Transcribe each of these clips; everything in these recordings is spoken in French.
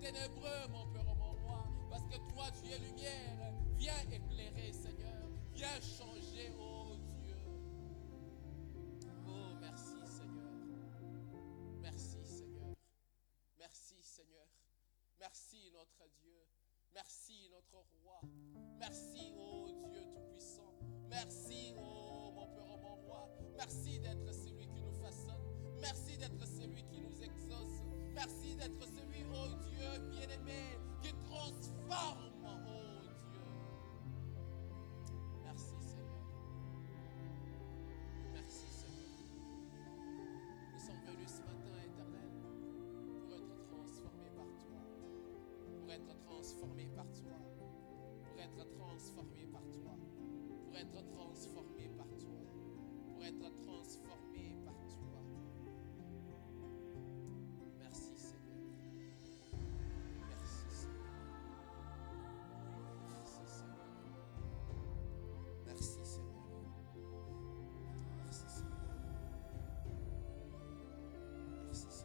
ténébreux, mon Père, mon roi. Parce que toi, tu es lumière. Viens éclairer, Seigneur. Viens changer, oh Dieu. Oh, merci, Seigneur. Merci, Seigneur. Merci, Seigneur. Merci, notre Dieu. Merci, notre roi. Merci, oh Dieu Tout-Puissant. Merci, oh mon Père, mon roi. Merci d'être celui qui nous façonne. Merci d'être celui qui nous exauce. Merci d'être celui, oh Dieu bien-aimé, qui transforme, oh Dieu. Merci, Seigneur. Merci, Seigneur. Nous sommes venus ce matin, Éternel, pour être transformés par toi. Pour être transformés par toi. Pour être transformés par toi. Pour être transformés par toi. Pour être transformés par toi. Merci, Seigneur. Merci, Seigneur. Merci, Seigneur. Merci, Seigneur. Merci, Seigneur. Merci, Seigneur. Merci, Seigneur.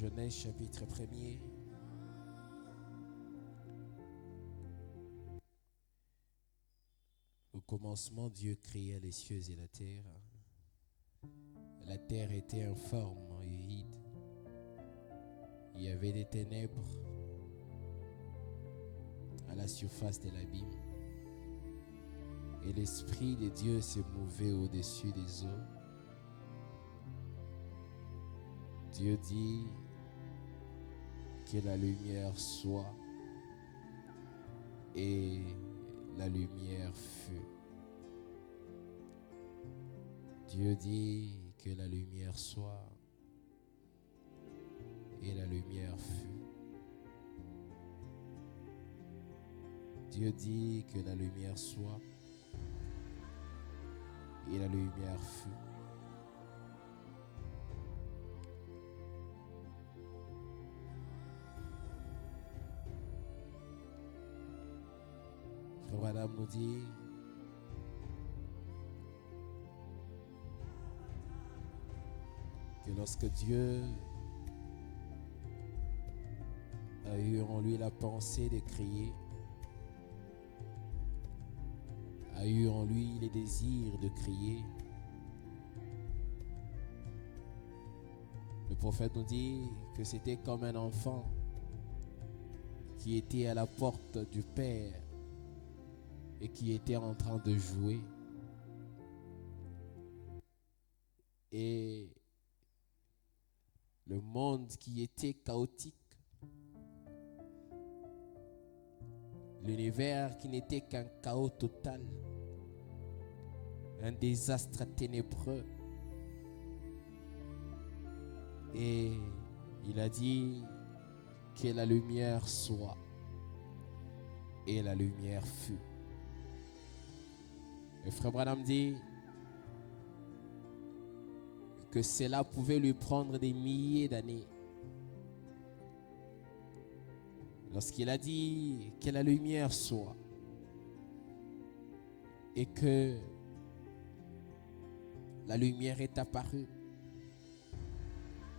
Genèse chapitre 1er. Au commencement, Dieu créa les cieux et la terre. La terre était informe et vide. Il y avait des ténèbres à la surface de l'abîme. Et l'Esprit de Dieu se mouvait au-dessus des eaux. Dieu dit que la lumière soit, et la lumière fut. Dieu dit que la lumière soit, et la lumière fut. Dieu dit que la lumière soit, et la lumière fut. Frère Adam nous dit que lorsque Dieu a eu en lui la pensée de crier, a eu en lui le désir de crier, le prophète nous dit que c'était comme un enfant qui était à la porte du Père et qui était en train de jouer. Et le monde qui était chaotique, l'univers qui n'était qu'un chaos total, un désastre ténébreux. Et il a dit que la lumière soit, et la lumière fut. Et frère Branham dit que cela pouvait lui prendre des milliers d'années. Lorsqu'il a dit que la lumière soit et que la lumière est apparue,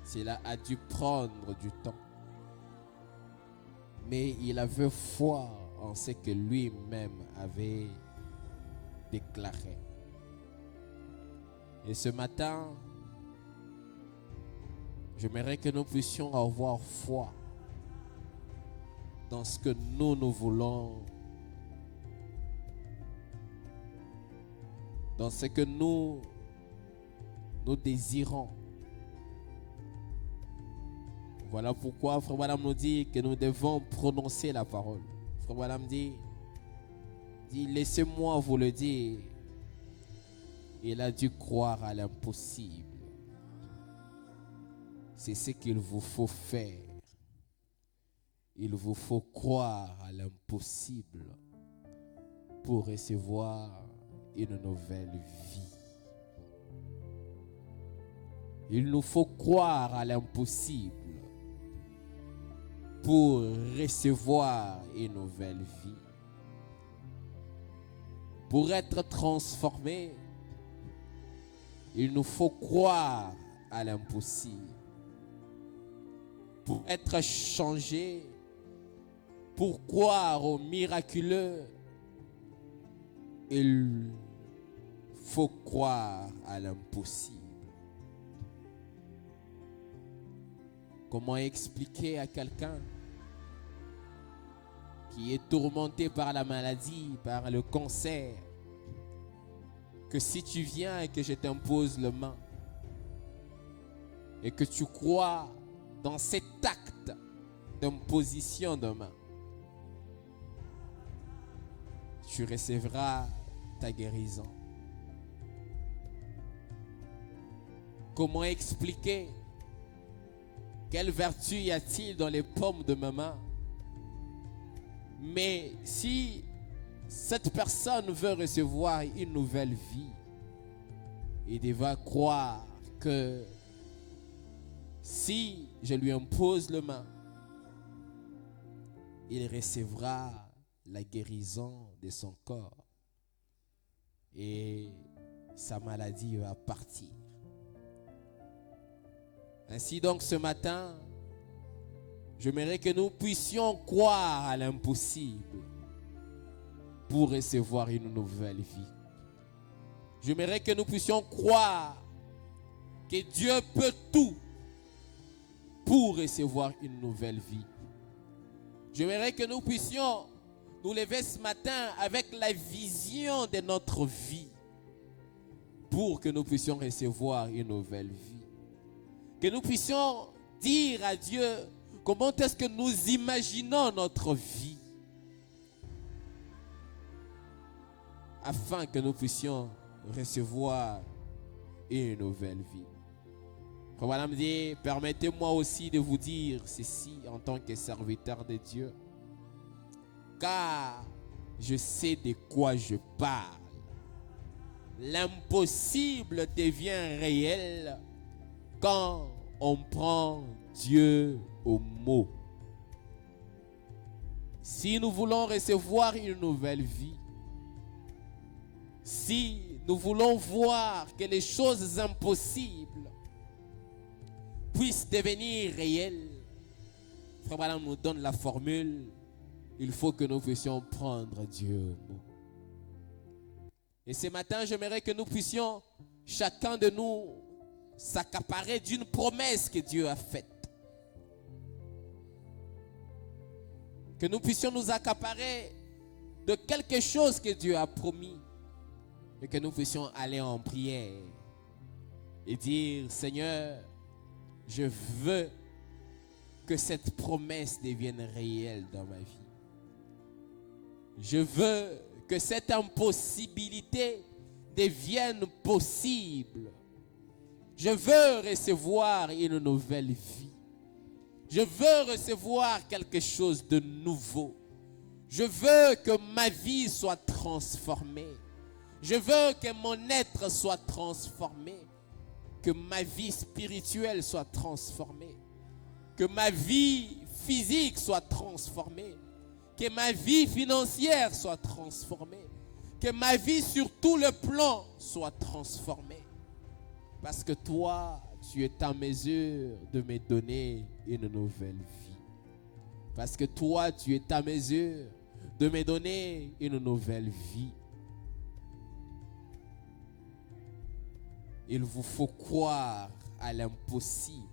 cela a dû prendre du temps. Mais il avait foi en ce que lui-même avait déclaré. Et ce matin, j'aimerais que nous puissions avoir foi dans ce que nous voulons, dans ce que nous désirons. Voilà pourquoi Frère Branham nous dit que nous devons prononcer la parole. Frère Branham dit laissez-moi vous le dire. Il a dû croire à l'impossible. C'est ce qu'il vous faut faire. Il vous faut croire à l'impossible pour recevoir une nouvelle vie. Il nous faut croire à l'impossible pour recevoir une nouvelle vie. Pour être transformé, il nous faut croire à l'impossible. Pour être changé, pour croire au miraculeux, il faut croire à l'impossible. Comment expliquer à quelqu'un qui est tourmenté par la maladie, par le cancer, que si tu viens et que je t'impose le main et que tu crois dans cet acte d'imposition de main, tu recevras ta guérison. Comment expliquer? Quelle vertu y a-t-il dans les paumes de ma main? Mais si cette personne veut recevoir une nouvelle vie, il devra croire que si je lui impose le main, il recevra la guérison de son corps et sa maladie va partir. Ainsi donc ce matin, j'aimerais que nous puissions croire à l'impossible pour recevoir une nouvelle vie. J'aimerais que nous puissions croire que Dieu peut tout pour recevoir une nouvelle vie. J'aimerais que nous puissions nous lever ce matin avec la vision de notre vie pour que nous puissions recevoir une nouvelle vie. Que nous puissions dire à Dieu comment est-ce que nous imaginons notre vie afin que nous puissions recevoir une nouvelle vie. Voilà me dit, permettez-moi aussi de vous dire ceci en tant que serviteur de Dieu, car je sais de quoi je parle. L'impossible devient réel quand on prend Dieu au mot. Si nous voulons recevoir une nouvelle vie, si nous voulons voir que les choses impossibles puissent devenir réelles, Frère Branham nous donne la formule, il faut que nous puissions prendre Dieu au mot. Et ce matin, j'aimerais que nous puissions, chacun de nous, s'accaparer d'une promesse que Dieu a faite. Que nous puissions nous accaparer de quelque chose que Dieu a promis. Et que nous puissions aller en prière et dire, Seigneur, je veux que cette promesse devienne réelle dans ma vie. Je veux que cette impossibilité devienne possible. Je veux recevoir une nouvelle vie. Je veux recevoir quelque chose de nouveau. Je veux que ma vie soit transformée. Je veux que mon être soit transformé. Que ma vie spirituelle soit transformée. Que ma vie physique soit transformée. Que ma vie financière soit transformée. Que ma vie sur tout le plan soit transformée. Parce que toi, tu es en mesure de me donner une nouvelle vie. Parce que toi, tu es en mesure de me donner une nouvelle vie. Il vous faut croire à l'impossible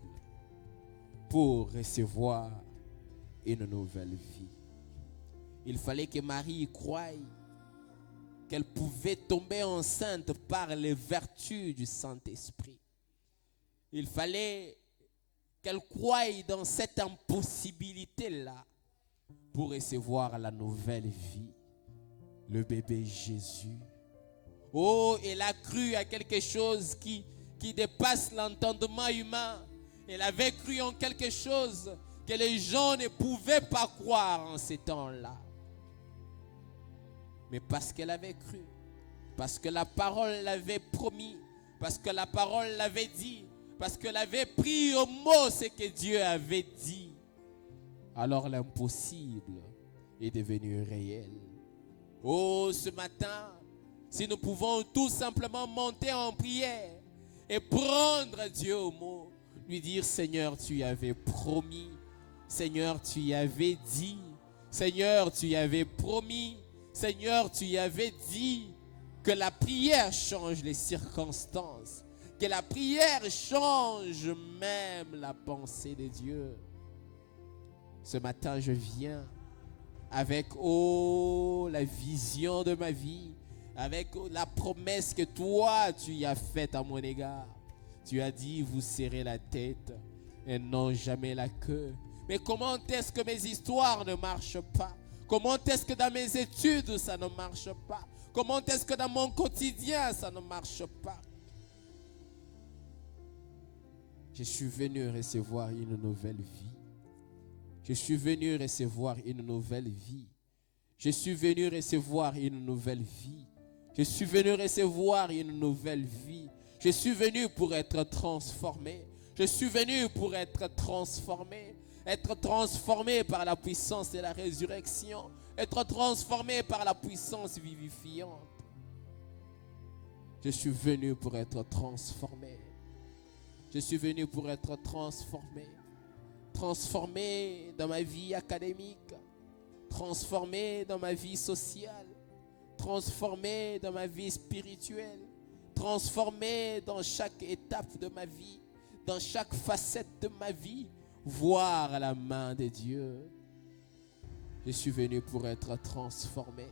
pour recevoir une nouvelle vie. Il fallait que Marie croie qu'elle pouvait tomber enceinte par les vertus du Saint-Esprit. Il fallait qu'elle croie dans cette impossibilité-là pour recevoir la nouvelle vie, le bébé Jésus. Oh, elle a cru à quelque chose qui dépasse l'entendement humain. Elle avait cru en quelque chose que les gens ne pouvaient pas croire en ces temps-là. Mais parce qu'elle avait cru, parce que la parole l'avait promis, parce que la parole l'avait dit, parce qu'elle avait pris au mot ce que Dieu avait dit, alors l'impossible est devenu réel. Oh, ce matin, si nous pouvons tout simplement monter en prière et prendre Dieu au mot, lui dire: Seigneur, tu avais promis, Seigneur, tu y avais dit, Seigneur, tu y avais promis, Seigneur, tu y avais dit que la prière change les circonstances, que la prière change même la pensée de Dieu. Ce matin, je viens avec la vision de ma vie, avec la promesse que toi, tu y as faite à mon égard. Tu as dit: vous serrez la tête et non jamais la queue. Mais comment est-ce que mes histoires ne marchent pas? Comment est-ce que dans mes études, ça ne marche pas? Comment est-ce que dans mon quotidien, ça ne marche pas? Je suis venu recevoir une nouvelle vie. Je suis venu recevoir une nouvelle vie. Je suis venu recevoir une nouvelle vie. Je suis venu recevoir une nouvelle vie. Je suis venu pour être transformé. Je suis venu pour être transformé. Être transformé par la puissance de la résurrection. Être transformé par la puissance vivifiante. Je suis venu pour être transformé. Je suis venu pour être transformé. Transformé dans ma vie académique. Transformé dans ma vie sociale. Transformé dans ma vie spirituelle. Transformé dans chaque étape de ma vie. Dans chaque facette de ma vie. Voir la main de Dieu. Je suis venu pour être transformé.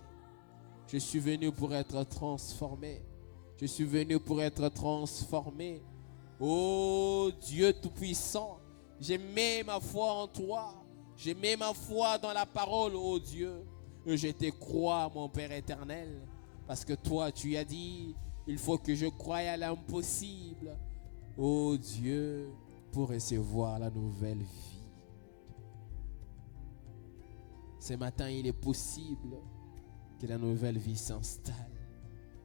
Je suis venu pour être transformé. Je suis venu pour être transformé. Oh Dieu Tout-Puissant, j'ai mis ma foi en toi. J'ai mis ma foi dans la parole, oh Dieu. Et je te crois, mon Père éternel. Parce que toi, tu as dit, il faut que je croie à l'impossible. Oh Dieu, pour recevoir la nouvelle vie. Ce matin, il est possible que la nouvelle vie s'installe.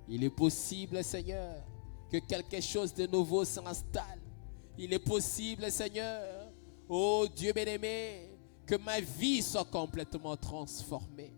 Il est possible, Seigneur, que quelque chose de nouveau s'installe. Il est possible, Seigneur, oh Dieu bien-aimé, que ma vie soit complètement transformée.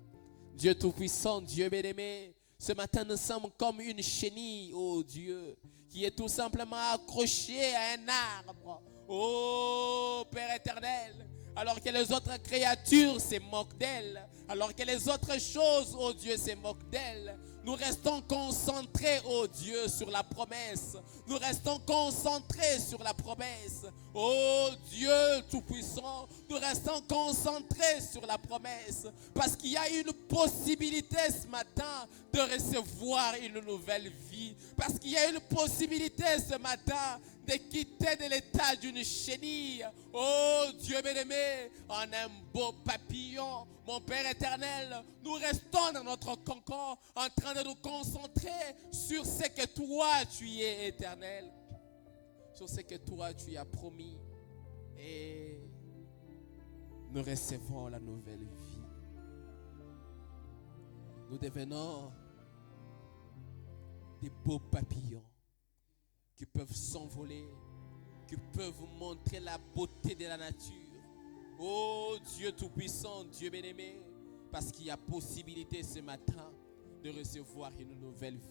Dieu Tout-Puissant, Dieu bien-aimé, ce matin nous sommes comme une chenille, oh Dieu, qui est tout simplement accrochée à un arbre. Oh Père éternel, alors que les autres créatures se moquent d'elle, alors que les autres choses, oh Dieu, se moquent d'elle, nous restons concentrés, oh Dieu, sur la promesse. Nous restons concentrés sur la promesse. Oh Dieu Tout-Puissant, nous restons concentrés sur la promesse. Parce qu'il y a une possibilité ce matin de recevoir une nouvelle vie. Parce qu'il y a une possibilité ce matin de quitter de l'état d'une chenille, oh Dieu bien-aimé, en un beau papillon. Mon Père éternel, nous restons dans notre cocon en train de nous concentrer sur ce que toi tu es éternel, sur ce que toi tu as promis, et nous recevons la nouvelle vie. Nous devenons des beaux papillons qui peuvent s'envoler, qui peuvent montrer la beauté de la nature. Oh Dieu Tout-Puissant, Dieu bien-aimé, parce qu'il y a possibilité ce matin de recevoir une nouvelle vie.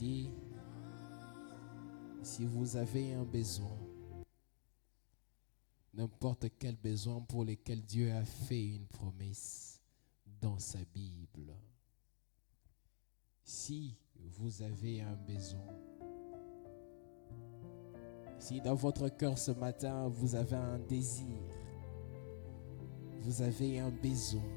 dit, si vous avez un besoin, n'importe quel besoin pour lequel Dieu a fait une promesse dans sa Bible, si vous avez un besoin, si dans votre cœur ce matin vous avez un désir, vous avez un besoin,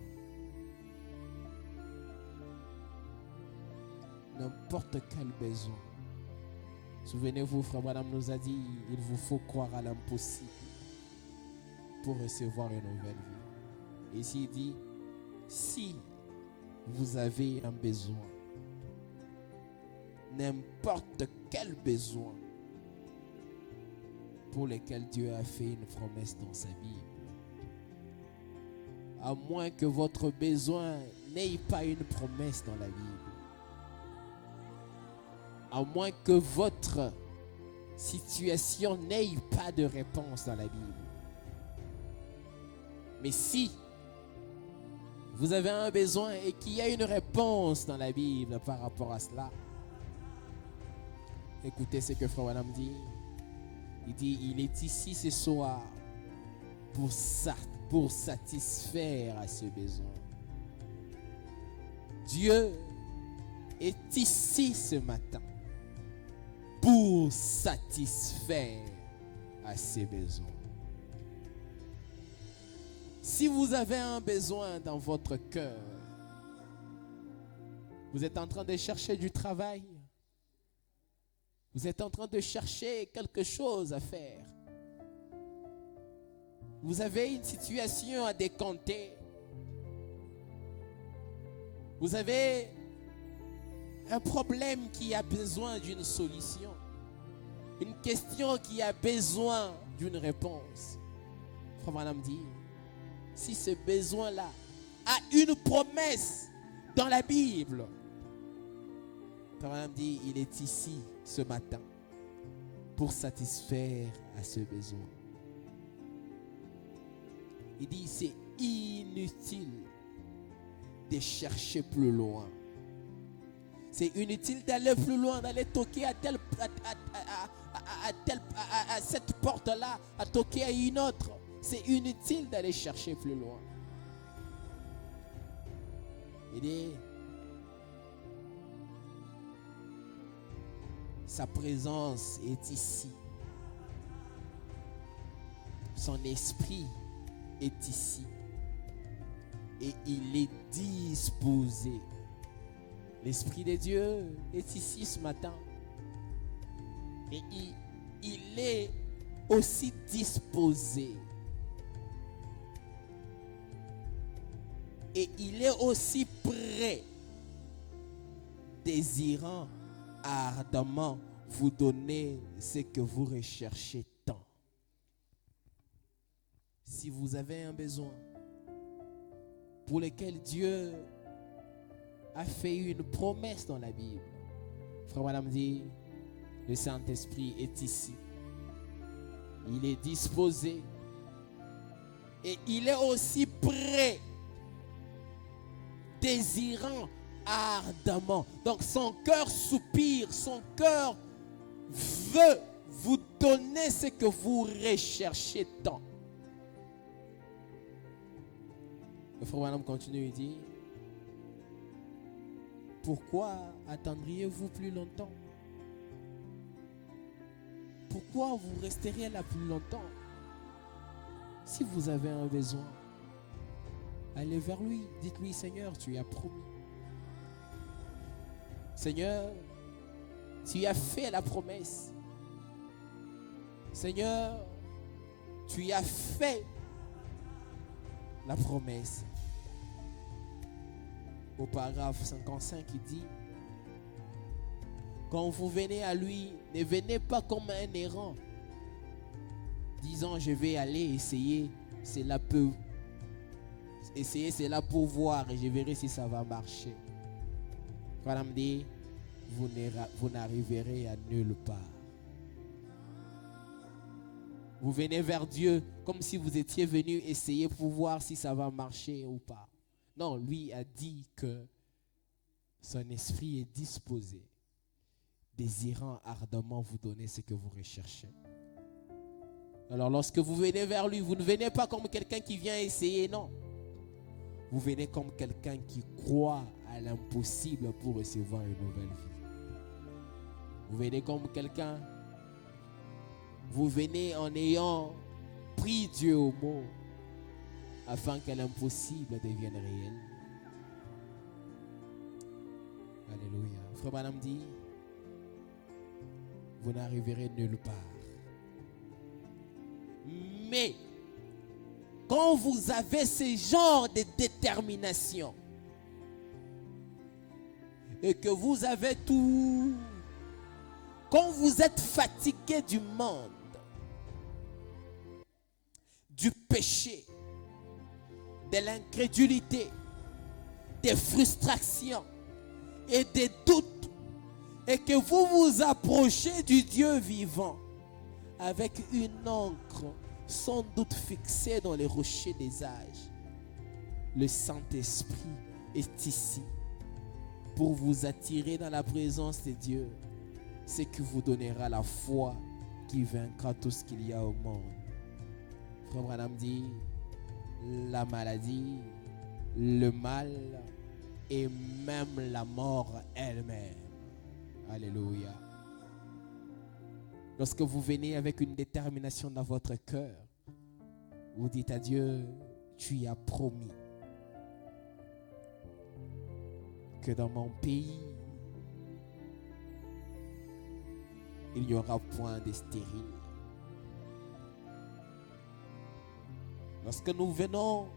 n'importe quel besoin. Souvenez-vous, frère Branham nous a dit, il vous faut croire à l'impossible pour recevoir une nouvelle vie. Ici il dit, si vous avez un besoin, n'importe quel besoin pour lequel Dieu a fait une promesse dans sa Bible, à moins que votre besoin n'ait pas une promesse dans la Bible, à moins que votre situation n'ait pas de réponse dans la Bible. Mais si vous avez un besoin et qu'il y a une réponse dans la Bible par rapport à cela, écoutez ce que Frère Branham dit. Il dit, il est ici ce soir pour satisfaire à ce besoin. Dieu est ici ce matin pour satisfaire à ses besoins. Si vous avez un besoin dans votre cœur, vous êtes en train de chercher du travail, vous êtes en train de chercher quelque chose à faire, vous avez une situation à décompter, vous avez un problème qui a besoin d'une solution, une question qui a besoin d'une réponse. Frère Branham dit, si ce besoin-là a une promesse dans la Bible, Frère Branham dit, il est ici ce matin pour satisfaire à ce besoin. Il dit, c'est inutile de chercher plus loin. C'est inutile d'aller plus loin, d'aller toquer à cette porte-là, à toquer à une autre. C'est inutile d'aller chercher plus loin. Il dit, sa présence est ici. Son esprit est ici. Et il est disposé. L'Esprit de Dieu est ici ce matin. Et il est aussi disposé. Et il est aussi prêt, désirant ardemment vous donner ce que vous recherchez tant. Si vous avez un besoin pour lequel Dieu a fait une promesse dans la Bible, Frère Branham dit, le Saint-Esprit est ici. Il est disposé. Et il est aussi prêt, désirant ardemment. Donc son cœur soupire, son cœur veut vous donner ce que vous recherchez tant. Le frère Branham continue et dit, pourquoi attendriez-vous plus longtemps? Pourquoi vous resterez là plus longtemps? Si vous avez un besoin, allez vers lui. Dites-lui, Seigneur, tu as promis. Seigneur, tu as fait la promesse. Seigneur, tu as fait la promesse. Au paragraphe 55, il dit, quand vous venez à lui, ne venez pas comme un errant, disant je vais aller essayer, cela peut essayer cela pour voir et je verrai si ça va marcher. Madame dit, vous n'arriverez à nulle part. Vous venez vers Dieu comme si vous étiez venu essayer pour voir si ça va marcher ou pas. Non, lui a dit que son esprit est disposé. désirant ardemment vous donner ce que vous recherchez. Alors lorsque vous venez vers lui, vous ne venez pas comme quelqu'un qui vient essayer, non. Vous venez comme quelqu'un qui croit à l'impossible pour recevoir une nouvelle vie. Vous venez comme quelqu'un, vous venez en ayant pris Dieu au mot afin que l'impossible devienne réel. Alléluia. Frère Branham dit, vous n'arriverez nulle part. Mais quand vous avez ce genre de détermination et que vous avez tout, quand vous êtes fatigué du monde, du péché, de l'incrédulité, des frustrations et des doutes, et que vous vous approchez du Dieu vivant avec une encre sans doute fixée dans les rochers des âges, le Saint-Esprit est ici pour vous attirer dans la présence de Dieu, ce qui vous donnera la foi qui vaincra tout ce qu'il y a au monde. Frère Branham dit, la maladie, le mal et même la mort elle-même. Alléluia. Lorsque vous venez avec une détermination dans votre cœur, vous dites à Dieu, tu y as promis que dans mon pays, il n'y aura point de stérile. Lorsque nous venons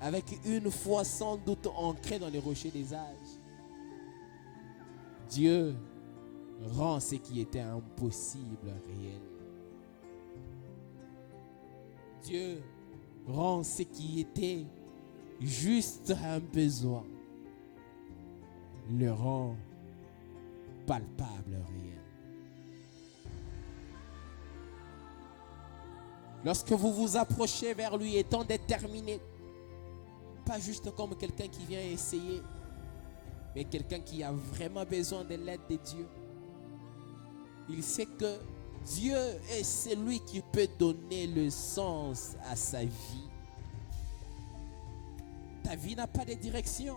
avec une foi sans doute ancrée dans les rochers des âges, Dieu rend ce qui était impossible réel. Dieu rend ce qui était juste un besoin, le rend palpable réel. Lorsque vous vous approchez vers lui étant déterminé, pas juste comme quelqu'un qui vient essayer, mais quelqu'un qui a vraiment besoin de l'aide de Dieu. Il sait que Dieu est celui qui peut donner le sens à sa vie. Ta vie n'a pas de direction.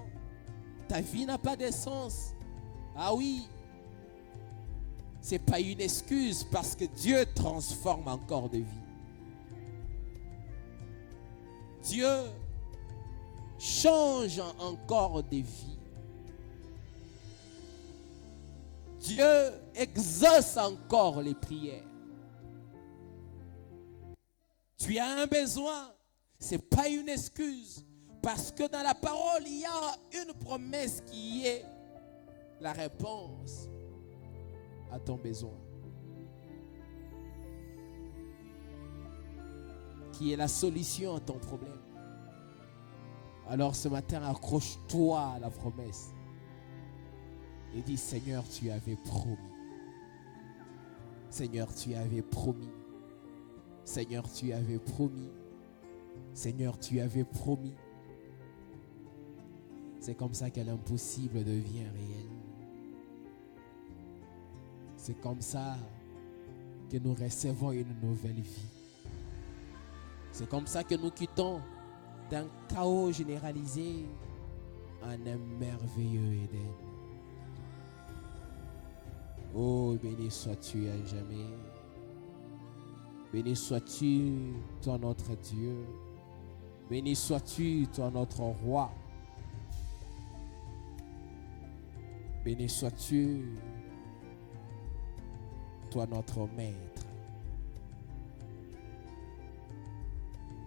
Ta vie n'a pas de sens. Ah oui, ce n'est pas une excuse parce que Dieu transforme encore de vie. Dieu change encore de vie. Dieu exauce encore les prières. Tu as un besoin, ce n'est pas une excuse. Parce que dans la parole, il y a une promesse qui est la réponse à ton besoin. Qui est la solution à ton problème. Alors ce matin, accroche-toi à la promesse. Et dis, Seigneur, tu avais promis. Seigneur, tu avais promis. Seigneur, tu avais promis. Seigneur, tu avais promis. C'est comme ça que l'impossible devient réel. C'est comme ça que nous recevons une nouvelle vie. C'est comme ça que nous quittons d'un chaos généralisé en un merveilleux Éden. Oh, béni sois-tu à jamais. Béni sois-tu, toi notre Dieu. Béni sois-tu, toi notre roi. Béni sois-tu, toi notre maître.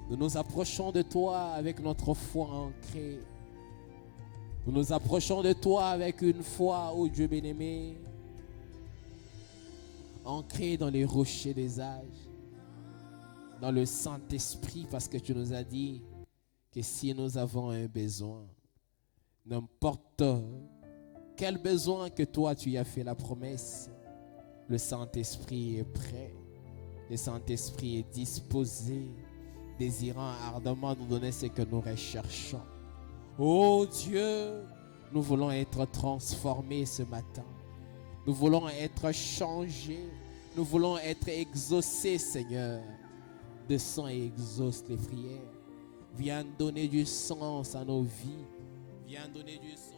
Nous nous approchons de toi avec notre foi ancrée. Nous nous approchons de toi avec une foi, ô Dieu bien-aimé, ancrée dans les rochers des âges, dans le Saint-Esprit, parce que tu nous as dit que si nous avons un besoin, n'importe quel besoin que toi tu as fait la promesse, le Saint-Esprit est prêt, le Saint-Esprit est disposé, désirant ardemment nous donner ce que nous recherchons. Oh Dieu, nous voulons être transformés ce matin. Nous voulons être changés. Nous voulons être exaucés, Seigneur. Descends et exauce les prières. Viens donner du sens à nos vies. Viens donner du sens.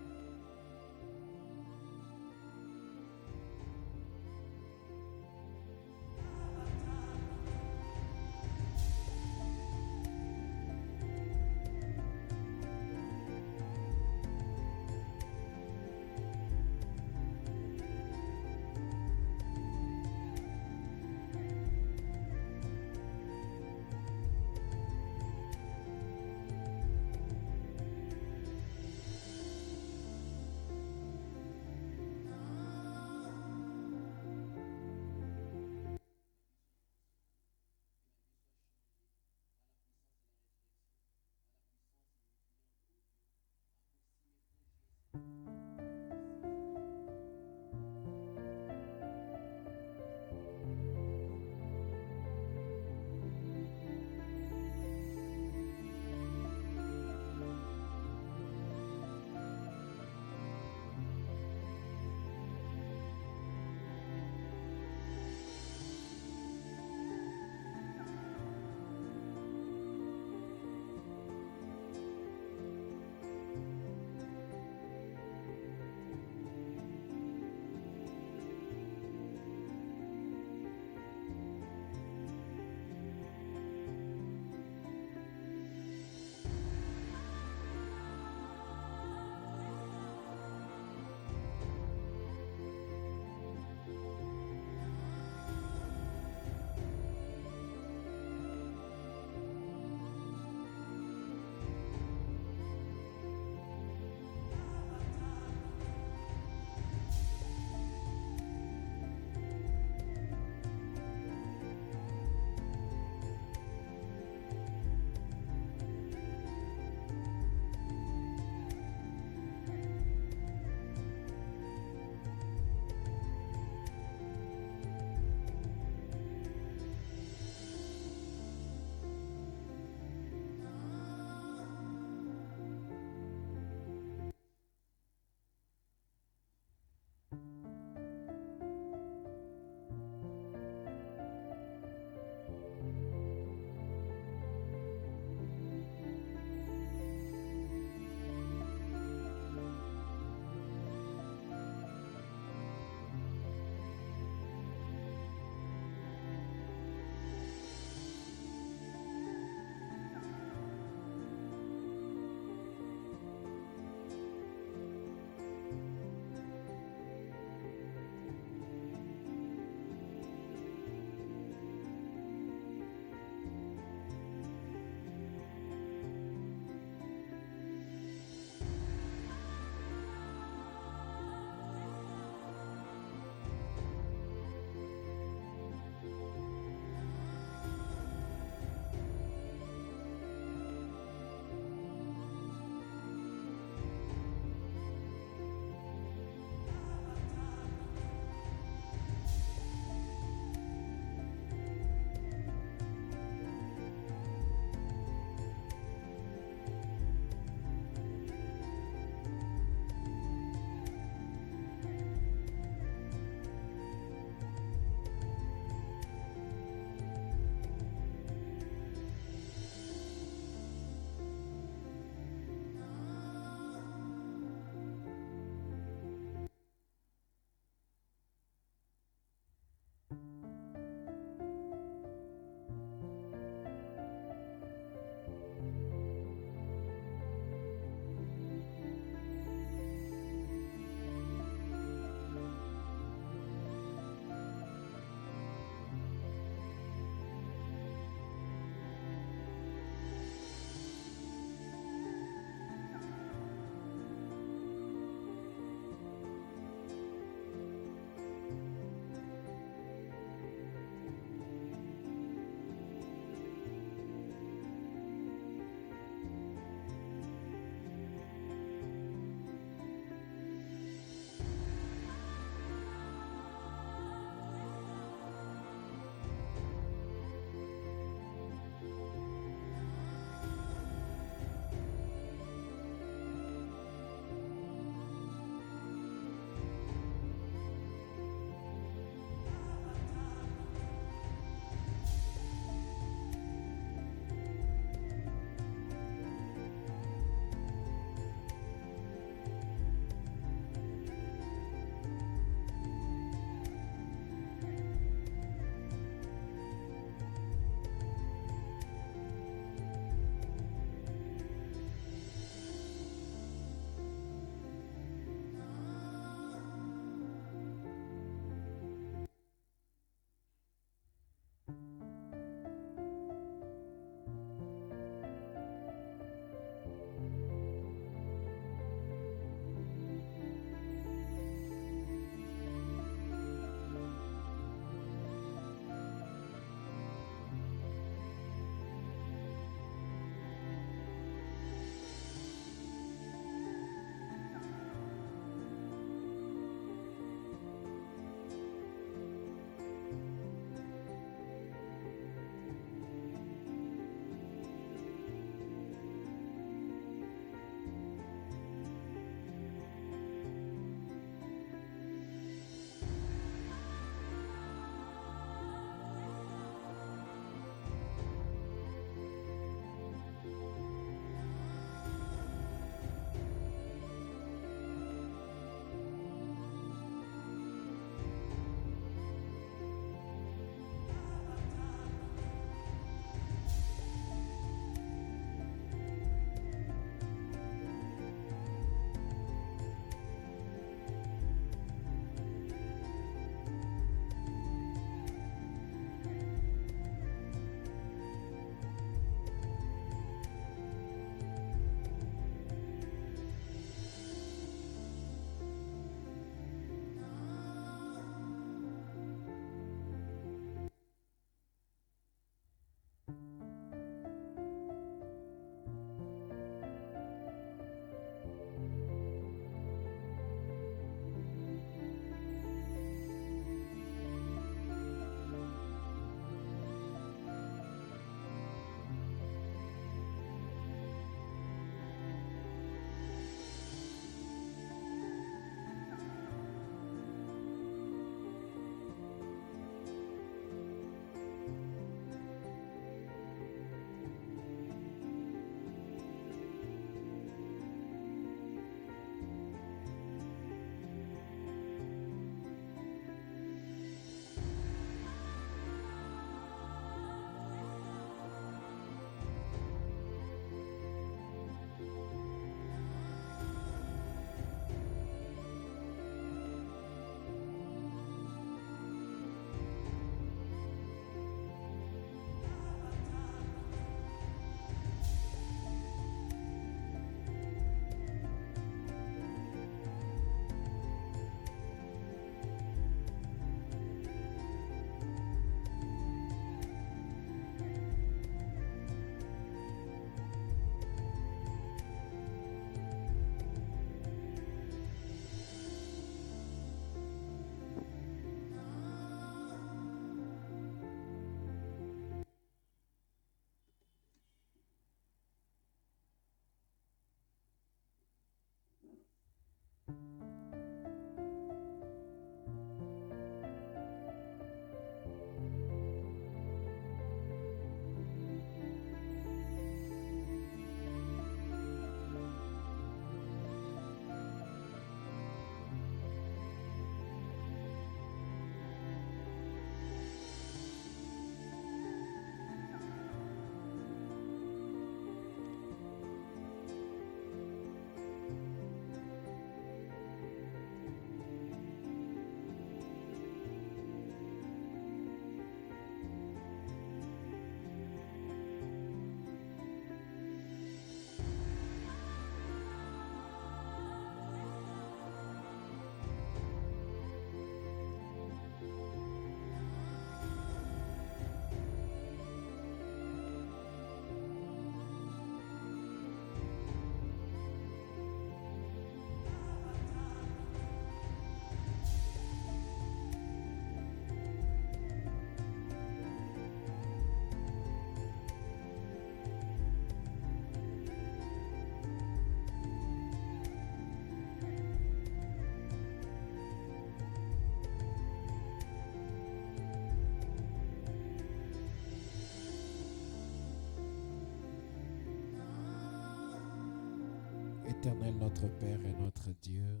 Éternel notre Père et notre Dieu,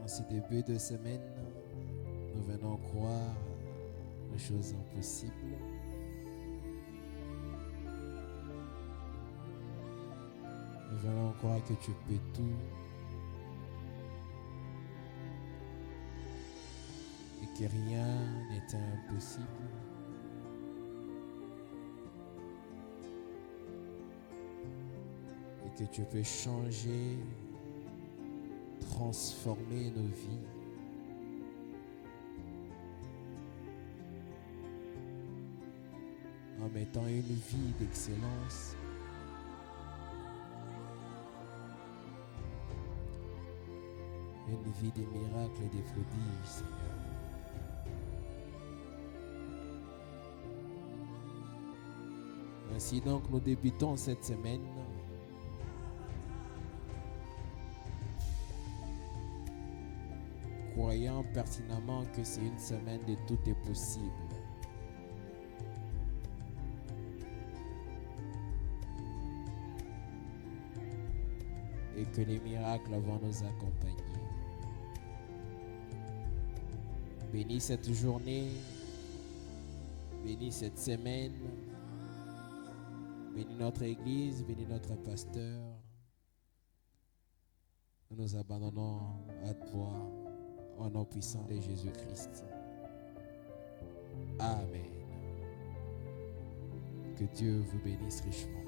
en ce début de semaine, nous venons croire aux choses impossibles. Nous venons croire que tu peux tout et que rien n'était impossible. Et que tu peux changer, transformer nos vies. En mettant une vie d'excellence, une vie des miracles et des prodiges, Seigneur. Ainsi donc, nous débutons cette semaine croyant pertinemment que c'est une semaine de tout est possible. Et que les miracles vont nous accompagner. Bénis cette journée, bénis cette semaine, bénis notre église, bénis notre pasteur. Nous nous abandonnons à toi au nom puissant de Jésus-Christ. Amen. Que Dieu vous bénisse richement.